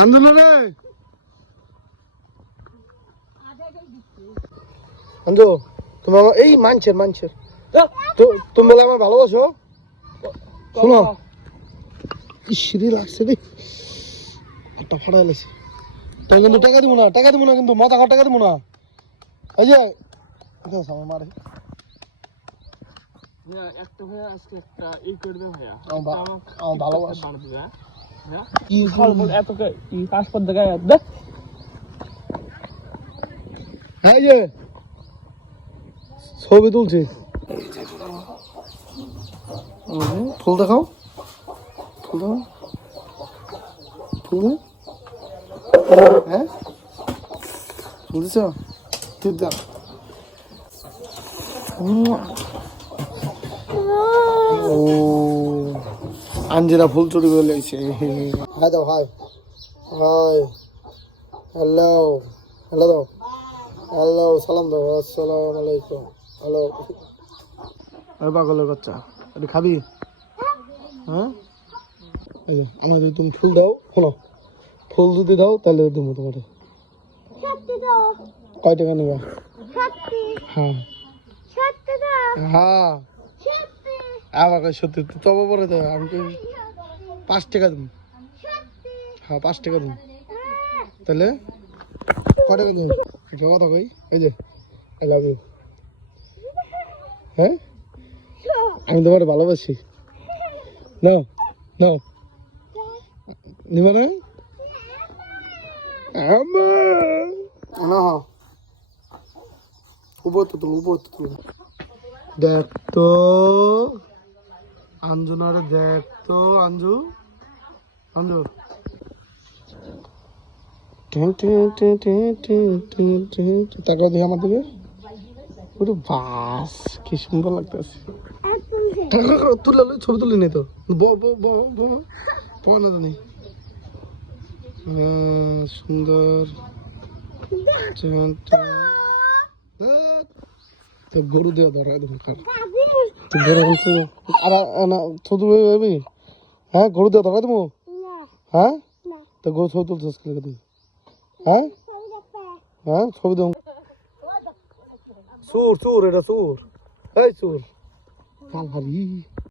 আঞ্জনা রে আঞ্জু তুমি আমার এই মানছের তুমি বলে আমার ভালোবাসো শোনো ইসরি লাগছে রে একটা ফাড়া লাগছে তাই কিন্তু টাকা দিব না কিন্তু মাথা টাকা দিব না এই যে আমার মারে একটা ভাইয়া আজকে একটা ই করে দেবে ভাইয়া আমার ভালোবাসা কি এত কি পাসপোর্ট দেখায় দেখ হ্যাঁ যে ছবি তুলছি ফুল দেখাও ফুল হ্যাঁ ফুল দিছ ঠিক দেখ ও আঞ্জিনা ফুল চুরি করে লেগেছে হাই দাও হাই হ্যালো দাও হ্যালো সালাম দাও আসসালামু আলাইকুম হ্যালো আরে পাগলের বাচ্চা এটা খাবি হ্যাঁ আমার যদি তুমি ফুল দাও শোনো ফুল যদি দাও তাহলে দেবো তোমার কয় টাকা নেবা হ্যাঁ হ্যাঁ আবার সত্যি তবে পরে তো আমি 5 টাকা দেবো হ্যাঁ 5 টাকা দেবো তাহলে কয় টাকা দেবো কথা কই এই যে আই লাভ ইউ হ্যাঁ আমি তোমার ভালোবাসি নাও নিবা না উপর তো দেখ তো আঞ্জনারে দেখ তো আঞ্জু টাকা দিয়ে আমার দিকে পুরো বাস কি সুন্দর লাগতেছে তুলে ছবি তুলে নি তো না জানি সুন্দর তো গরু দেওয়া দরকার হ্যাঁ গরু দেওয়া দরকার দেবো হ্যাঁ তো গরু ছবি তুলছিস হ্যাঁ ছবি দেবো চোর এটা চোর এই চোর কাল হারি